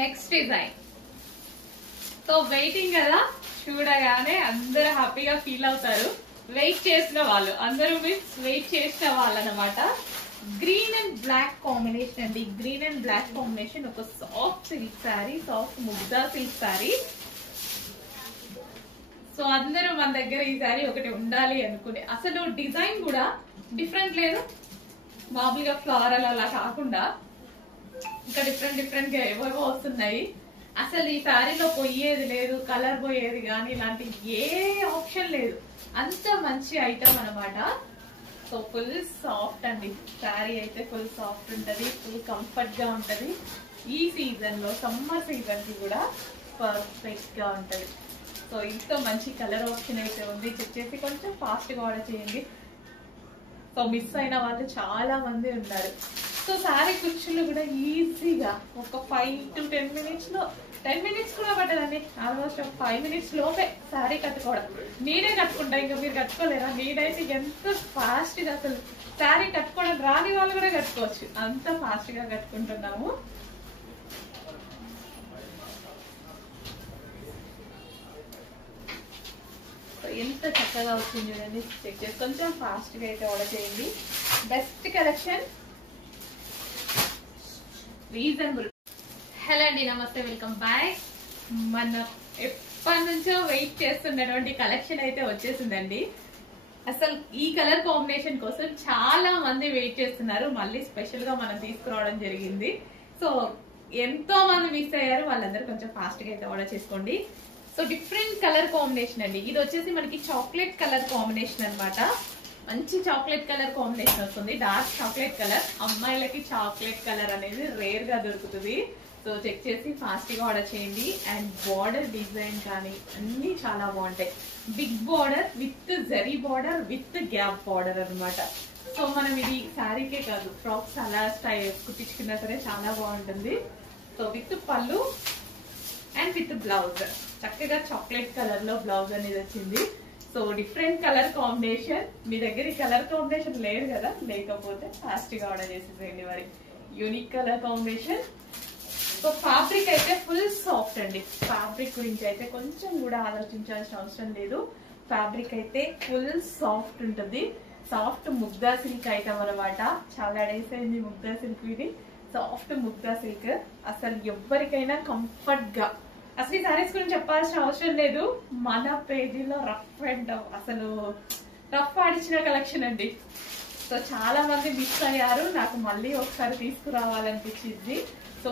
Next design. So waiting కదా, చూడగానే అందరూ హ్యాపీగా ఫీల్ అవుతారు. వెయిట్ చేసిన వాళ్ళు అందరూ మీన్స్ వెయిట్ చేసిన వాళ్ళు అనమాట. గ్రీన్ అండ్ బ్లాక్ కాంబినేషన్ అండి. గ్రీన్ అండ్ బ్లాక్ కాంబినేషన్, ఒక soft silk sari, soft Mugdha silk sari. So అందరూ మన దగ్గర ఈ శారీ ఒకటి ఉండాలి అనుకునే, అసలు డిజైన్ కూడా డిఫరెంట్ లేదు, మామూలుగా ఫ్లోరల్ అలా కాకుండా ఇంకా డిఫరెంట్ డిఫరెంట్ గా ఏవేవో వస్తున్నాయి. అసలు ఈ శారీలో పోయేది లేదు, కలర్ పోయేది కానీ ఇలాంటి ఏ ఆప్షన్ లేదు, అంత మంచి ఐటమ్ అనమాట. సో ఫుల్ సాఫ్ట్ అండి, శారీ అయితే ఫుల్ సాఫ్ట్ ఉంటది, ఫుల్ కంఫర్ట్ గా ఉంటది. ఈ సీజన్ లో సమ్మర్ సీజన్ కి కూడా పర్ఫెక్ట్ గా ఉంటది. సో ఇంత మంచి కలర్ ఆప్షన్ అయితే ఉంది. చెక్ చేసి కొంచెం ఫాస్ట్ గా ఆర్డర్ చేయండి. సో మిస్ అయిన వాళ్ళు చాలా మంది ఉన్నారు. సో శారీ కుర్చీలు కూడా ఈజీగా ఒక 5 to 10 minutes లో, 10 minutes కూడా పట్టదండి, ఆల్మోస్ట్ ఒక 5 minutes లోపే శారీ కట్టుకోవడం. నేనే కట్టుకుంటా, ఇంకా మీరు కట్టుకోలేరా? నేనైతే ఎంత ఫాస్ట్ గా, అసలు శారీ కట్టుకోవడం రాని వాళ్ళు కూడా కట్టుకోవచ్చు, అంత ఫాస్ట్ గా కట్టుకుంటున్నాము. ఎంత చక్కగా వచ్చింది చూడండి. చెక్ చేసి కొంచెం ఫాస్ట్ గా అయితే ఆర్డర్ చేయండి. Best collection, reasonable. హలో అండి, నమస్తే, వెల్కమ్ బ్యాక్. మన ఎప్పటి నుంచో వెయిట్ చేస్తున్నటువంటి కలెక్షన్ అయితే వచ్చేసిందండి. అసలు ఈ కలర్ కాంబినేషన్ కోసం చాలా మంది వెయిట్ చేస్తున్నారు. మళ్ళీ స్పెషల్ గా మనం తీసుకురావడం జరిగింది. సో ఎంతో మంది మిస్ అయ్యారు, వాళ్ళందరూ కొంచెం ఫాస్ట్ గా అయితే ఆర్డర్ చేసుకోండి. సో డిఫరెంట్ కలర్ కాంబినేషన్ అండి. ఇది వచ్చేసి మనకి చాక్లెట్ కలర్ కాంబినేషన్ అనమాట. మంచి చాక్లెట్ కలర్ కాంబినేషన్ వస్తుంది, డార్క్ చాక్లెట్ కలర్. అమ్మాయిలకి చాక్లెట్ కలర్ అనేది రేర్ గా దొరుకుతుంది. సో చెక్ చేసి ఫాస్ట్ గా ఆర్డర్ చేయండి. అండ్ బార్డర్ డిజైన్ కానీ అన్ని చాలా బాగుంటాయి. Big border with zari border with gap border అనమాట. సో మనం ఇది శారీకే కాదు, ఫ్రాక్స్ అలా స్టైల్ కుట్టించుకున్నా సరే చాలా బాగుంటుంది. సో విత్ పళ్ళు అండ్ విత్ బ్లౌజ్, చక్కగా చాక్లెట్ కలర్ లో బ్లౌజ్ అనేది వచ్చింది. So different colour combination. మీ దగ్గర ఈ కలర్ కాంబినేషన్ లేదు కదా, లేకపోతే ఫాస్ట్ గా ఆర్డర్ చేసేసేయండి. మరి unique colour combination. So fabric అయితే ఫుల్ సాఫ్ట్ అండి. ఫ్యాబ్రిక్ గురించి అయితే కొంచెం కూడా ఆలోచించాల్సిన అవసరం లేదు. ఫ్యాబ్రిక్ అయితే ఫుల్ సాఫ్ట్ ఉంటుంది. సాఫ్ట్ ముగ్దా సిల్క్ ఐటమ్ అనమాట. చాలా డేస్ అయింది ముగ్దా సిల్క్. ఇది సాఫ్ట్ ముగ్దా సిల్క్. అసలు ఎవరికైనా కంఫర్ట్ గా, అసలు ఈ సారీస్ గురించి చెప్పాల్సిన అవసరం లేదు. మన పేజీలో రఫ్ అండ్ అసలు రఫ్ ఆడిచిన కలెక్షన్ అండి. సో చాలా మంది మిస్ అయ్యారు, నాకు మళ్ళీ ఒకసారి తీసుకురావాలనిపించింది. సో